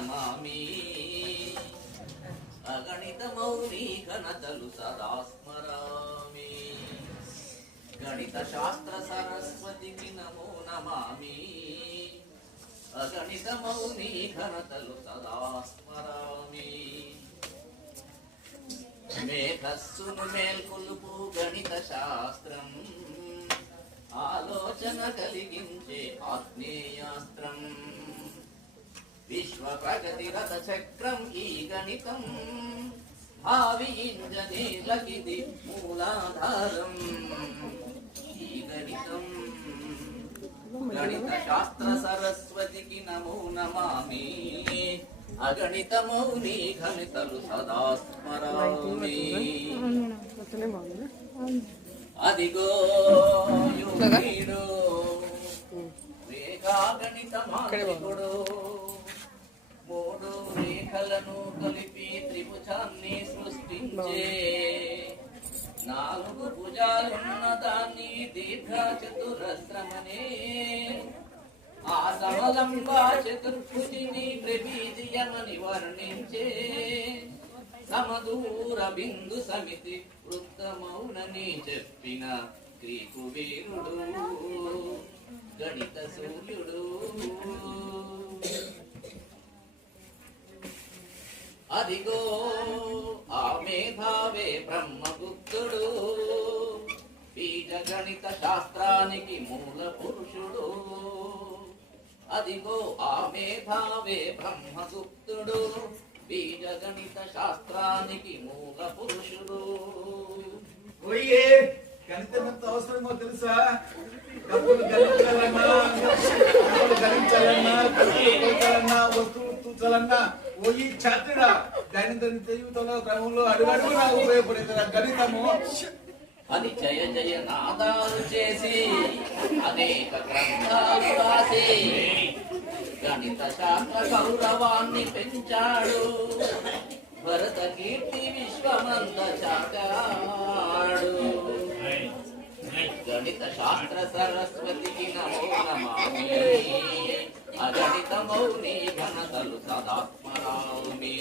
నమామి అగణిత మౌని ఘనతలు సదా స్మరామి గణిత శాస్త్ర సరస్వతికి నమో నమామి అగణిత మౌని ఘనతలు సదా స్మరామి మేధస్సును మేల్కొలుపు గణిత శాస్త్రం ఆలోచన కలిగించే ఆగ్నేయాస్త్రం విశ్వ ప్రగతి రథ చక్రం ఈ గణితం భావి ఇంజనీర్లకిది మూలాధారం ఈ గణితం గణిత శాస్త్ర సరస్వతికి నమో నమామి అగణిత మౌని ఘనితలు సదా స్మరామి అదిగో యోగీడు రేఖా గణిత మాంత్రికుడు మూడు రేఖలను కలిపి త్రిభుజాన్ని సృష్టించే నాలుగు భుజాలున్న దాన్ని దీర్ఘ చతురస్రమనే ఆ సమలంబా చతుర్భుజిని ప్రబీజయమని వర్ణించే సమదూర బిందు సమితి వృత్తమౌనని చెప్పిన గ్రీకు వీరుడు గణిత సూర్యుడు అదిగో ఆ మేధావే బ్రహ్మగుప్తుడు బీజ గణిత శాస్త్రానికి మూల పురుషుడు అదిగో ఆ మేధావే బ్రహ్మగుప్తుడు బీజ గణిత శాస్త్రానికి మూల పురుషుడు ఓయే గణితం ఎంత అవసరమో తెలుసా డబ్బులు గణించాలన్నా వస్తువులు తూచాలన్నా ఓయి ఛాత్రుడా దైనందిన జీవితంలో క్రమంలో అడుగడుగునా ఉపయోగపడేది గణితము అది జయ జయ నాదాలు చేసి అనేక గ్రంథాలు రాసి గణిత శాస్త్ర గౌరవాన్ని పెంచాడు భరత కీర్తి విశ్వమంత చాటాడు గణిత శాస్త్ర సరస్వతికి నమో నమామి అగణిత మౌని ఘనతలు సదా స్మరామి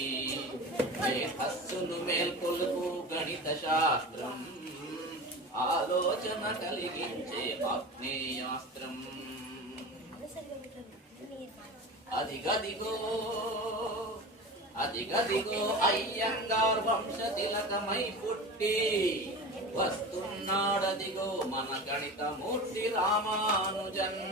మేధస్సును మేల్కొలుపు గణిత శాస్త్రం ఆలోచన కలిగించే ఆగ్నేయాస్త్రం అదిగదిగో అయ్యంగార్ వంశ తిలకమై పుట్టి వస్తున్నాడదిగో మన గణిత మూర్తి రామానుజన్